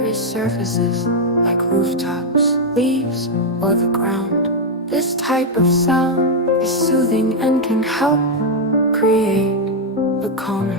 airy surfaces like rooftops, leaves, or the ground. This type of sound is soothing and can help create a calm